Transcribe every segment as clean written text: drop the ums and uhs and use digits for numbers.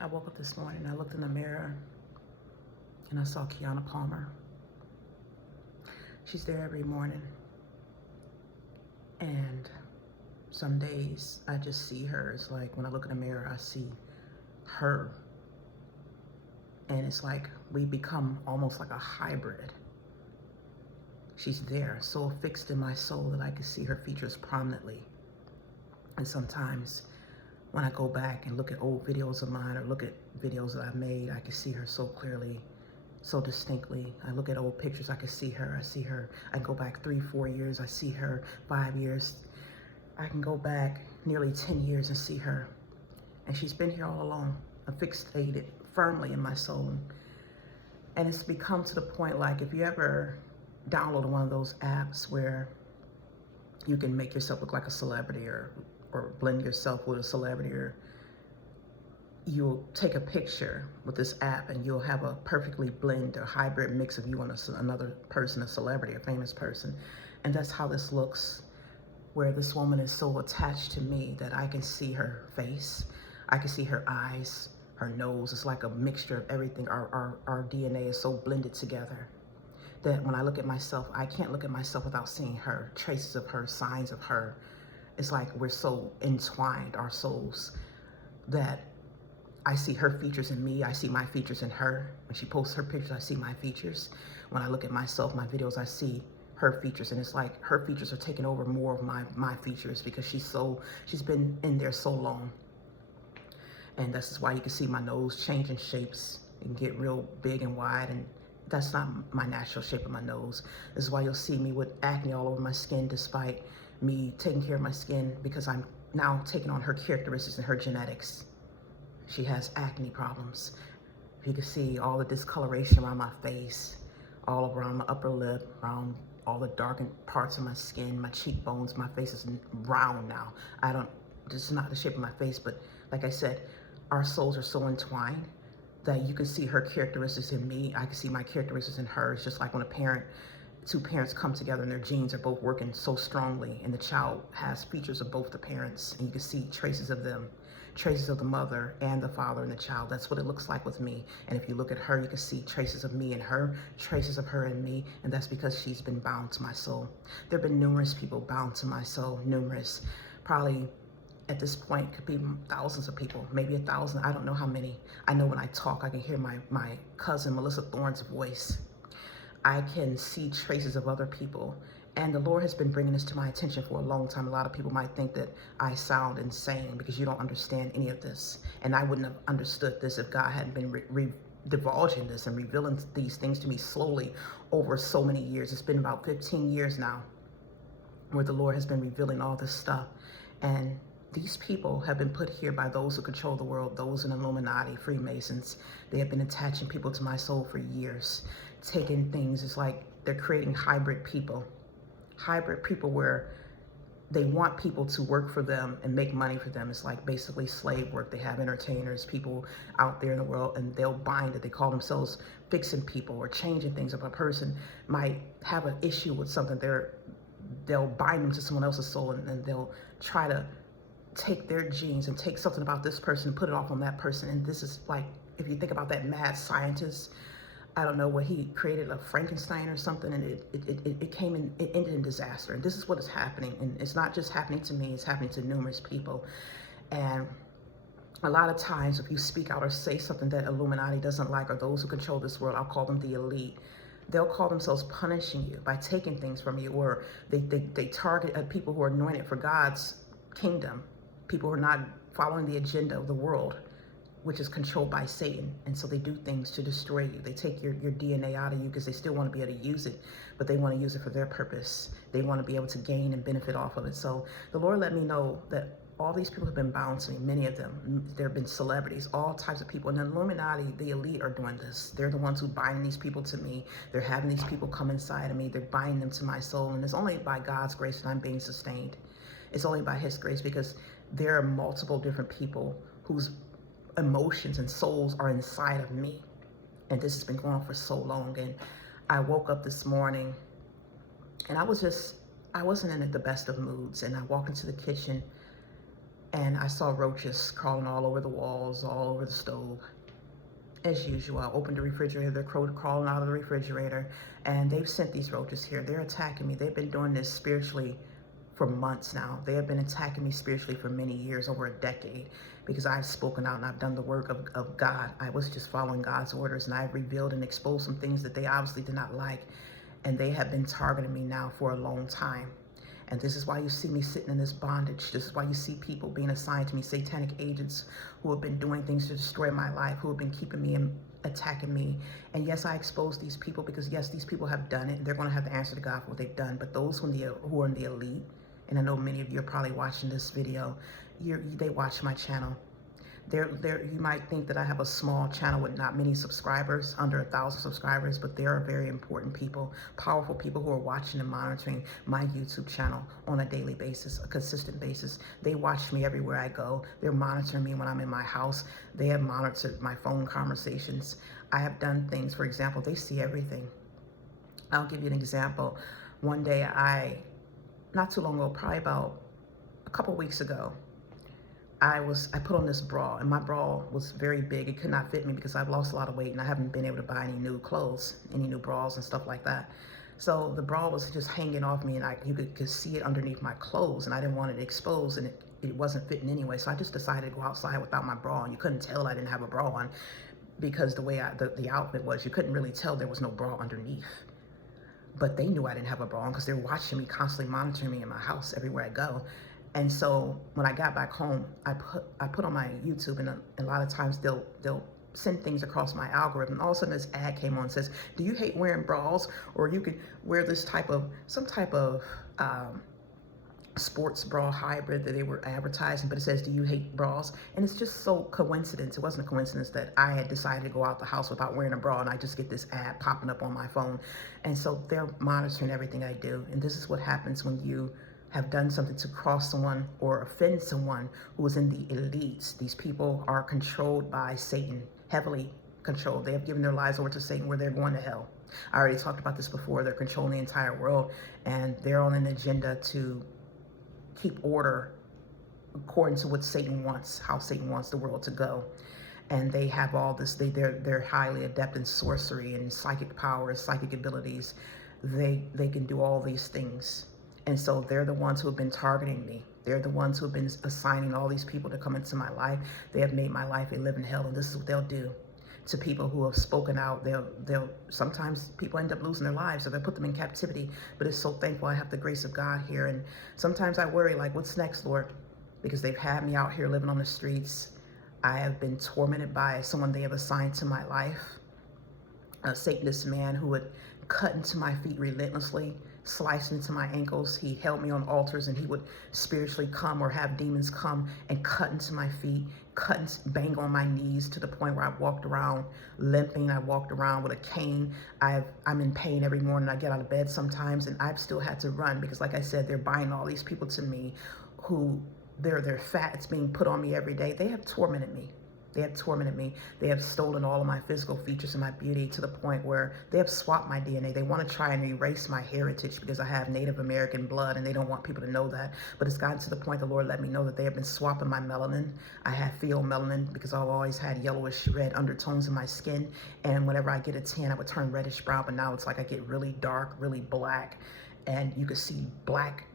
I woke up this morning, I looked in the mirror and I saw Kiana Palmer. She's there every morning. And some days I just see her. It's like when I look in the mirror, I see her. And it's like we become almost like a hybrid. She's there, so fixed in my soul that I can see her features prominently. And sometimes when I go back and look at old videos of mine or look at videos that I've made, I can see her so clearly, so distinctly. I look at old pictures, I can see her. I see her. I can go back 3-4 years, I see her. 5 years. I can go back nearly 10 years and see her. And she's been here all along, fixated firmly in my soul. And it's become to the point, like, if you ever download one of those apps where you can make yourself look like a celebrity or blend yourself with a celebrity, or you'll take a picture with this app and you'll have a perfectly blend or hybrid mix of you and another person, a celebrity, a famous person. And that's how this looks, where this woman is so attached to me that I can see her face, I can see her eyes, her nose. It's like a mixture of everything. Our DNA is so blended together that when I look at myself, I can't look at myself without seeing her, traces of her, signs of her. It's like we're so entwined, our souls, that I see her features in me, I see my features in her. When she posts her pictures, I see my features. When I look at myself, my videos, I see her features. And it's like her features are taking over more of my features because she's been in there so long. And that's why you can see my nose changing shapes and get real big and wide, and that's not my natural shape of my nose. This is why you'll see me with acne all over my skin, despite me taking care of my skin, because I'm now taking on her characteristics and her genetics. She has acne problems. You can see all the discoloration around my face, all around my upper lip, around all the darkened parts of my skin, my cheekbones. My face is round now. This is not the shape of my face, but like I said, our souls are so entwined that you can see her characteristics in me. I can see my characteristics in her. It's just like when two parents come together and their genes are both working so strongly, and the child has features of both the parents, and you can see traces of them, traces of the mother and the father and the child. That's what it looks like with me. And if you look at her, you can see traces of me in her, traces of her in me, and that's because she's been bound to my soul. There have been numerous people bound to my soul, numerous, probably at this point could be thousands of people, maybe 1,000. I don't know how many. I know when I talk, I can hear my cousin Melissa Thorne's voice. I can see traces of other people. And the Lord has been bringing this to my attention for a long time. A lot of people might think that I sound insane because you don't understand any of this. And I wouldn't have understood this if God hadn't been divulging this and revealing these things to me slowly over so many years. It's been about 15 years now where the Lord has been revealing all this stuff. And these people have been put here by those who control the world, those in Illuminati, Freemasons. They have been attaching people to my soul for years, taking things. It's like they're creating hybrid people where they want people to work for them and make money for them. It's like basically slave work. They have entertainers, people out there in the world, and they'll bind it. They call themselves fixing people or changing things. If a person might have an issue with something, they'll bind them to someone else's soul, and they'll try to take their genes and take something about this person and put it off on that person. And this is like, if you think about that mad scientist, I don't know what he created, a Frankenstein or something, and it ended in disaster. And this is what is happening. And it's not just happening to me, it's happening to numerous people. And a lot of times if you speak out or say something that Illuminati doesn't like, or those who control this world, I'll call them the elite, they'll call themselves punishing you by taking things from you, or they target people who are anointed for God's kingdom, people who are not following the agenda of the world, which is controlled by Satan. And so they do things to destroy you. They take your DNA out of you because they still want to be able to use it, but they want to use it for their purpose. They want to be able to gain and benefit off of it. So the Lord let me know that all these people have been bound to me, many of them. There have been celebrities, all types of people. And the Illuminati, the elite, are doing this. They're the ones who bind these people to me. They're having these people come inside of me. They're binding them to my soul. And it's only by God's grace that I'm being sustained. It's only by his grace, because there are multiple different people whose emotions and souls are inside of me. And this has been going on for so long. And I woke up this morning and I wasn't in the best of moods. And I walked into the kitchen and I saw roaches crawling all over the walls, all over the stove. As usual, I opened the refrigerator, they're crawling out of the refrigerator, and they've sent these roaches here. They're attacking me. They've been doing this spiritually for months now. They have been attacking me spiritually for many years, over a decade, because I've spoken out and I've done the work of God. I was just following God's orders, and I've revealed and exposed some things that they obviously did not like, and they have been targeting me now for a long time. And this is why you see me sitting in this bondage. This is why you see people being assigned to me, satanic agents who have been doing things to destroy my life, who have been keeping me and attacking me. And yes, I expose these people because yes, these people have done it. They're going to have to answer to God for what they've done. But those who are in the elite, and I know many of you are probably watching this video, they watch my channel. You might think that I have a small channel with not many subscribers, under 1,000 subscribers, but there are very important people, powerful people who are watching and monitoring my YouTube channel on a daily basis, a consistent basis. They watch me everywhere I go. They're monitoring me when I'm in my house. They have monitored my phone conversations. I have done things, for example, they see everything. I'll give you an example. One day not too long ago, probably about a couple weeks ago, I put on this bra, and my bra was very big. It could not fit me because I've lost a lot of weight and I haven't been able to buy any new clothes, any new bras and stuff like that. So the bra was just hanging off me, and you could see it underneath my clothes, and I didn't want it exposed, and it wasn't fitting anyway. So I just decided to go outside without my bra, and you couldn't tell I didn't have a bra on because the way the outfit was, you couldn't really tell there was no bra underneath. But they knew I didn't have a bra on because they're watching me, constantly monitoring me in my house everywhere I go. And so when I got back home, I put on my YouTube, and a lot of times they'll send things across my algorithm. All of a sudden this ad came on and says, do you hate wearing bras? Or you could wear this some type of sports bra hybrid that they were advertising, but it says, do you hate bras? And it's just so coincidence. It wasn't a coincidence that I had decided to go out the house without wearing a bra, and I just get this ad popping up on my phone. And so they're monitoring everything I do. And this is what happens when you have done something to cross someone or offend someone who is in the elites. These people are controlled by Satan, heavily controlled. They have given their lives over to Satan, where they're going to hell. I already talked about this before. They're controlling the entire world, and they're on an agenda to keep order according to what Satan wants, how Satan wants the world to go. And they have all this, they're highly adept in sorcery and psychic powers, psychic abilities. They can do all these things. And so they're the ones who have been targeting me. They're the ones who have been assigning all these people to come into my life. They have made my life a living hell, and this is what they'll do to people who have spoken out. They'll sometimes people end up losing their lives, or they put them in captivity. But it's so thankful I have the grace of God here. And sometimes I worry, like, what's next, Lord? Because they've had me out here living on the streets. I have been tormented by someone they have assigned to my life, a Satanist man who would cut into my feet relentlessly, slice into my ankles. He held me on altars, and he would spiritually come, or have demons come and cut into my feet, bang on my knees, to the point where I walked around limping. I walked around with a cane. I'm in pain every morning. I get out of bed sometimes, and I've still had to run because, like I said, they're buying all these people to me who they're fat. It's being put on me every day. They have tormented me. They have tormented me. They have stolen all of my physical features and my beauty, to the point where they have swapped my DNA. They want to try and erase my heritage because I have Native American blood, and they don't want people to know that. But it's gotten to the point the Lord let me know that they have been swapping my melanin. I have pheomelanin because I've always had yellowish red undertones in my skin. And whenever I get a tan, I would turn reddish brown. But now it's like I get really dark, really black. And you can see black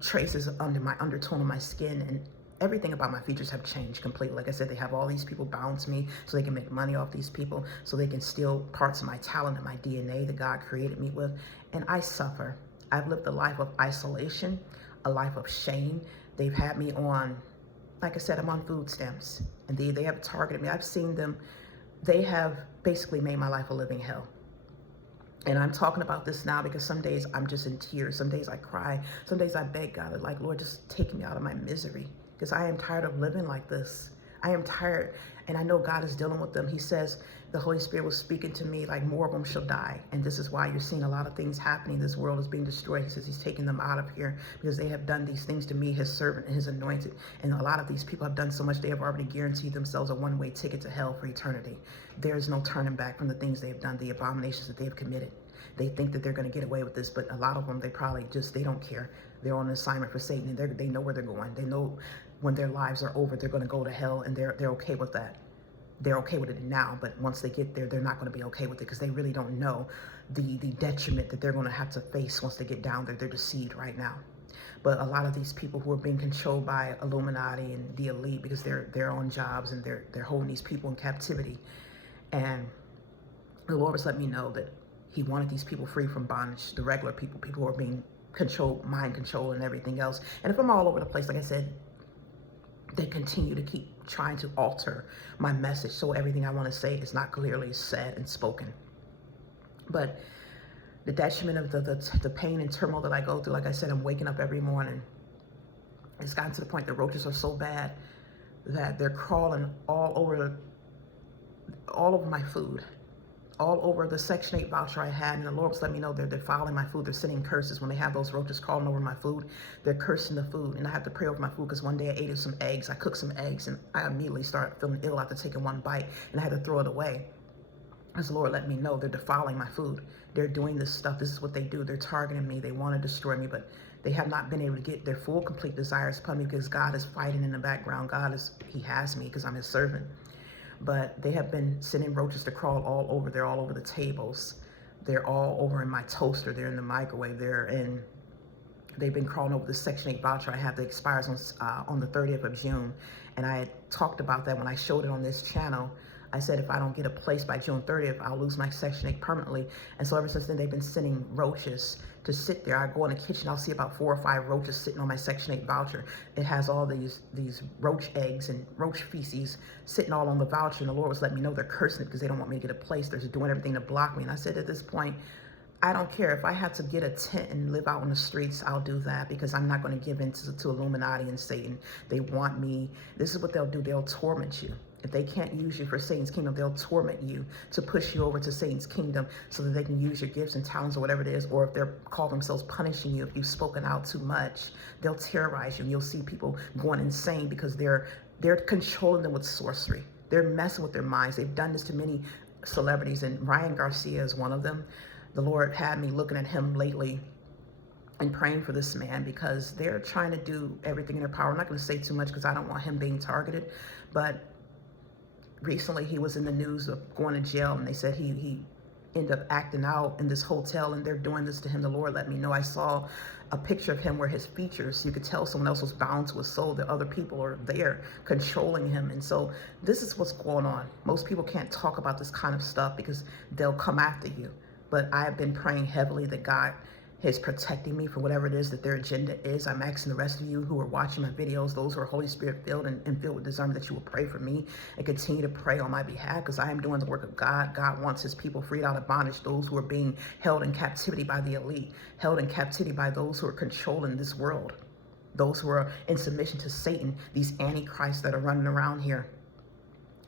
traces under my undertone of my skin. And everything about my features have changed completely. Like I said, they have all these people bound to me so they can make money off these people, so they can steal parts of my talent and my DNA that God created me with. And I suffer. I've lived a life of isolation, a life of shame. They've had me on, like I said, I'm on food stamps, and they have targeted me. I've seen them. They have basically made my life a living hell. And I'm talking about this now because some days I'm just in tears. Some days I cry. Some days I beg God, like, Lord, just take me out of my misery, because I am tired of living like this. I am tired, and I know God is dealing with them. He says the Holy Spirit was speaking to me, like, more of them shall die. And this is why you're seeing a lot of things happening. This world is being destroyed. He says he's taking them out of here because they have done these things to me, his servant and his anointed. And a lot of these people have done so much, they have already guaranteed themselves a one-way ticket to hell for eternity. There is no turning back from the things they have done, the abominations that they have committed. They think that they're going to get away with this, but a lot of them, they probably just, they don't care. They're on an assignment for Satan, and they know where they're going. They know when their lives are over, they're going to go to hell, and they're okay with that. They're okay with it now, but once they get there, they're not going to be okay with it because they really don't know the detriment that they're going to have to face once they get down there. They're deceived right now. But a lot of these people who are being controlled by Illuminati and the elite, because they're on jobs and they're holding these people in captivity. And the Lord was letting me know that he wanted these people free from bondage, the regular people who are being controlled, mind control and everything else. And if I'm all over the place, like I said, they continue to keep trying to alter my message so everything I want to say is not clearly said and spoken. But the detriment of the pain and turmoil that I go through, like I said, I'm waking up every morning. It's gotten to the point that roaches are so bad that they're crawling all over my food, all over the Section 8 voucher I had. And the Lord was letting me know they're defiling my food. They're sending curses when they have those roaches crawling over my food. They're cursing the food. And I have to pray over my food because one day I ate some eggs. I cooked some eggs and I immediately started feeling ill after taking one bite, and I had to throw it away. As the Lord let me know, they're defiling my food. They're doing this stuff. This is what they do. They're targeting me. They want to destroy me, but they have not been able to get their full, complete desires upon me because God is fighting in the background. He has me because I'm his servant. But they have been sending roaches to crawl all over. They're all over the tables. They're all over in my toaster. They're in the microwave. They've been crawling over the Section 8 voucher I have that expires on the 30th of June. And I had talked about that when I showed it on this channel. I said, if I don't get a place by June 30th, I'll lose my Section 8 permanently. And so ever since then, they've been sending roaches to sit there. I go in the kitchen, I'll see about 4 or 5 roaches sitting on my Section 8 voucher. It has all these roach eggs and roach feces sitting all on the voucher. And the Lord was letting me know they're cursing it because they don't want me to get a place. They're just doing everything to block me. And I said, at this point, I don't care. If I have to get a tent and live out on the streets, I'll do that because I'm not going to give in to Illuminati and Satan. They want me. This is what they'll do. They'll torment you. If they can't use you for Satan's kingdom, they'll torment you to push you over to Satan's kingdom so that they can use your gifts and talents or whatever it is. Or if they're call themselves punishing you, if you've spoken out too much, they'll terrorize you. And you'll see people going insane because they're controlling them with sorcery. They're messing with their minds. They've done this to many celebrities, and Ryan Garcia is one of them. The Lord had me looking at him lately and praying for this man because they're trying to do everything in their power. I'm not going to say too much because I don't want him being targeted, but recently he was in the news of going to jail, and they said he ended up acting out in this hotel, and they're doing this to him. The Lord let me know. I saw a picture of him where his features, you could tell someone else was bound to his soul, that other people are there controlling him. And so this is what's going on. Most people can't talk about this kind of stuff because they'll come after you. But I've been praying heavily that God is protecting me for whatever it is that their agenda is. I'm asking the rest of you who are watching my videos, those who are Holy Spirit filled and filled with discernment, that you will pray for me and continue to pray on my behalf because I am doing the work of God. God wants his people freed out of bondage, those who are being held in captivity by the elite, held in captivity by those who are controlling this world, those who are in submission to Satan, these antichrists that are running around here.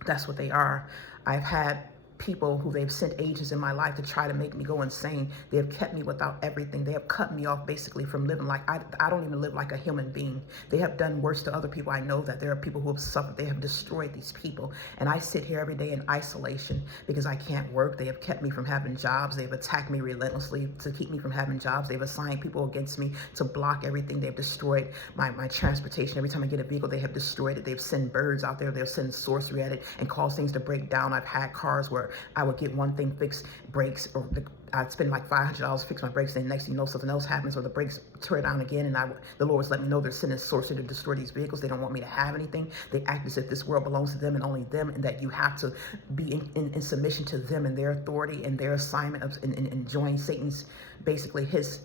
That's what they are. I've had people who they've sent agents in my life to try to make me go insane. They have kept me without everything. They have cut me off basically from living like I don't even live like a human being. They have done worse to other people. I know that there are people who have suffered. They have destroyed these people. And I sit here every day in isolation because I can't work. They have kept me from having jobs. They've attacked me relentlessly to keep me from having jobs. They've assigned people against me to block everything. They've destroyed my transportation. Every time I get a vehicle, they have destroyed it. They've sent birds out there. They'll send sorcery at it and cause things to break down. I've had cars where I would get one thing fixed, brakes, or I'd spend like $500 to fix my brakes, and next thing you know, something else happens, or the brakes tear down again, and the Lord was letting me know they're sending sorcery to destroy these vehicles. They don't want me to have anything. They act as if this world belongs to them and only them, and that you have to be in submission to them and their authority and their assignment of and join Satan's, basically his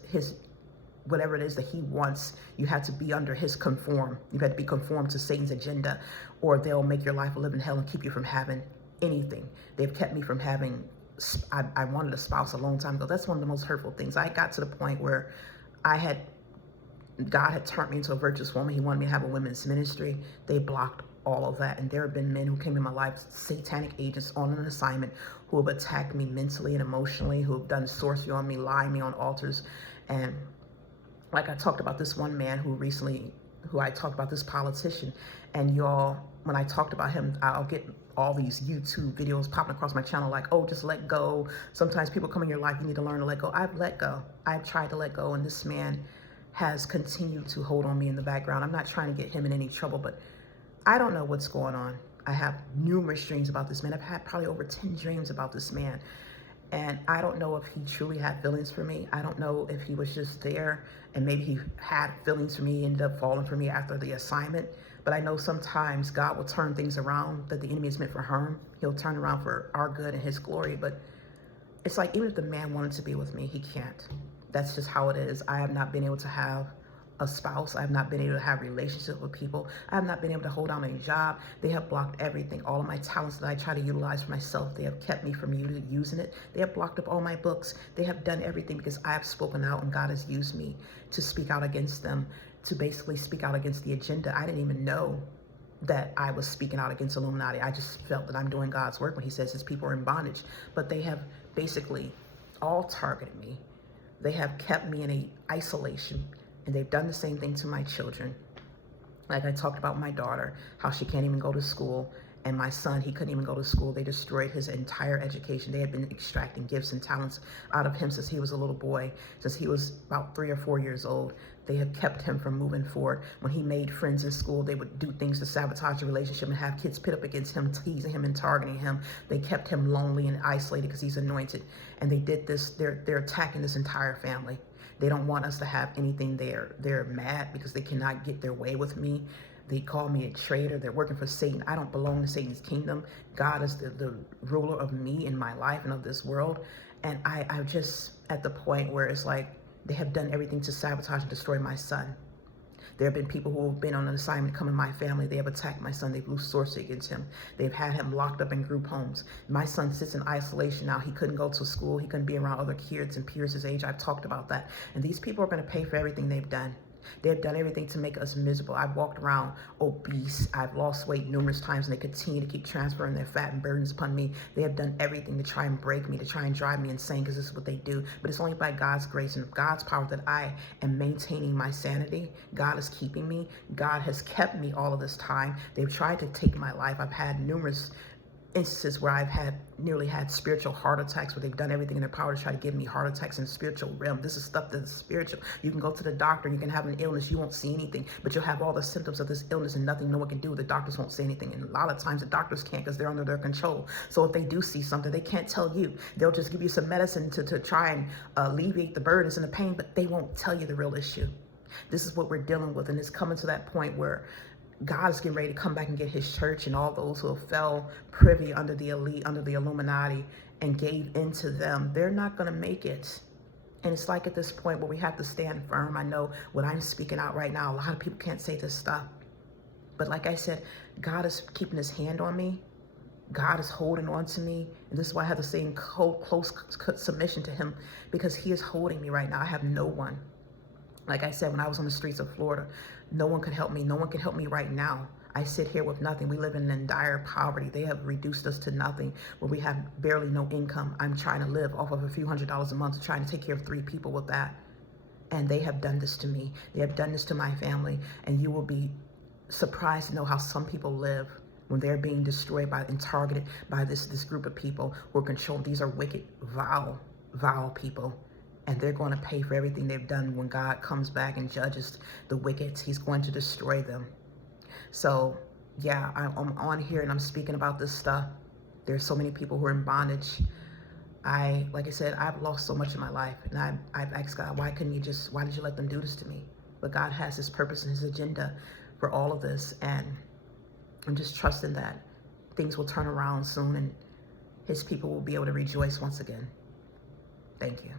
whatever it is that he wants. You have to be under his conform. You have to be conformed to Satan's agenda, or they'll make your life a living hell and keep you from having anything. They've kept me from having, I wanted a spouse a long time ago. That's one of the most hurtful things. I got to the point where God had turned me into a virtuous woman. He wanted me to have a women's ministry. They blocked all of that. And there have been men who came in my life, satanic agents on an assignment, who have attacked me mentally and emotionally, who have done sorcery on me, lying me on altars. And like I talked about this one man who I talked about, this politician, and y'all, when I talked about him, I'll get all these YouTube videos popping across my channel like, oh, just let go. Sometimes people come in your life, you need to learn to let go. I've let go. I've tried to let go, and this man has continued to hold on me in the background. I'm not trying to get him in any trouble, but I don't know what's going on. I have numerous dreams about this man. I've had probably over 10 dreams about this man. And I don't know if he truly had feelings for me. I don't know if he was just there and maybe he had feelings for me, ended up falling for me after the assignment. But I know sometimes God will turn things around that the enemy is meant for harm. He'll turn around for our good and his glory. But it's like, even if the man wanted to be with me, he can't. That's just how it is. I have not been able to have a spouse. I have not been able to have relationships with people. I have not been able to hold down a job. They have blocked everything. All of my talents that I try to utilize for myself, they have kept me from using it. They have blocked up all my books. They have done everything because I have spoken out and God has used me to speak out against them, to basically speak out against the agenda. I didn't even know that I was speaking out against Illuminati. I just felt that I'm doing God's work when he says his people are in bondage. But they have basically all targeted me. They have kept me in a isolation. And they've done the same thing to my children. Like I talked about my daughter, how she can't even go to school. And my son, he couldn't even go to school. They destroyed his entire education. They had been extracting gifts and talents out of him since he was a little boy, since he was about 3 or 4 years old. They had kept him from moving forward. When he made friends in school, they would do things to sabotage the relationship and have kids pit up against him, teasing him and targeting him. They kept him lonely and isolated because he's anointed. And they did this. They're attacking this entire family. They don't want us to have anything there. They're mad because they cannot get their way with me. They call me a traitor. They're working for Satan. I don't belong to Satan's kingdom. God is the ruler of me in my life and of this world. And I'm just at the point where it's like they have done everything to sabotage and destroy my son. There have been people who have been on an assignment come in my family. They have attacked my son. They've used sorcery against him. They've had him locked up in group homes. My son sits in isolation now. He couldn't go to school. He couldn't be around other kids and peers his age. I've talked about that. And these people are going to pay for everything they've done. They've done everything to make us miserable. I've walked around obese. I've lost weight numerous times, and they continue to keep transferring their fat and burdens upon me. They have done everything to try and break me, to try and drive me insane, because this is what they do. But it's only by God's grace and God's power that I am maintaining my sanity. God is keeping me. God has kept me all of this time. They've tried to take my life. I've had numerous instances where I've nearly had spiritual heart attacks, where they've done everything in their power to try to give me heart attacks in the spiritual realm. This is stuff that's spiritual. You can go to the doctor, you can have an illness, you won't see anything, but you'll have all the symptoms of this illness and nothing no one can do. The doctors won't say anything. And a lot of times the doctors can't, because they're under their control. So if they do see something, they can't tell you. They'll just give you some medicine to try and alleviate the burdens and the pain, but they won't tell you the real issue. This is what we're dealing with. And it's coming to that point where God is getting ready to come back and get his church, and all those who fell privy under the elite, under the Illuminati, and gave into them. They're not going to make it. And it's like at this point where we have to stand firm. I know what I'm speaking out right now, a lot of people can't say this stuff. But like I said, God is keeping his hand on me. God is holding on to me. And this is why I have the same close submission to him, because he is holding me right now. I have no one. Like I said, when I was on the streets of Florida, no one could help me. No one can help me right now. I sit here with nothing. We live in dire poverty. They have reduced us to nothing, where we have barely no income. I'm trying to live off of a few $100s a month, trying to take care of 3 people with that. And they have done this to me. They have done this to my family. And you will be surprised to know how some people live when they're being destroyed by and targeted by this group of people who are controlled. These are wicked, vile people. And they're going to pay for everything they've done. When God comes back and judges the wicked, he's going to destroy them. So, yeah, I'm on here and I'm speaking about this stuff. There's so many people who are in bondage. Like I said, I've lost so much in my life. And I've asked God, why did you let them do this to me? But God has his purpose and his agenda for all of this. And I'm just trusting that things will turn around soon and his people will be able to rejoice once again. Thank you.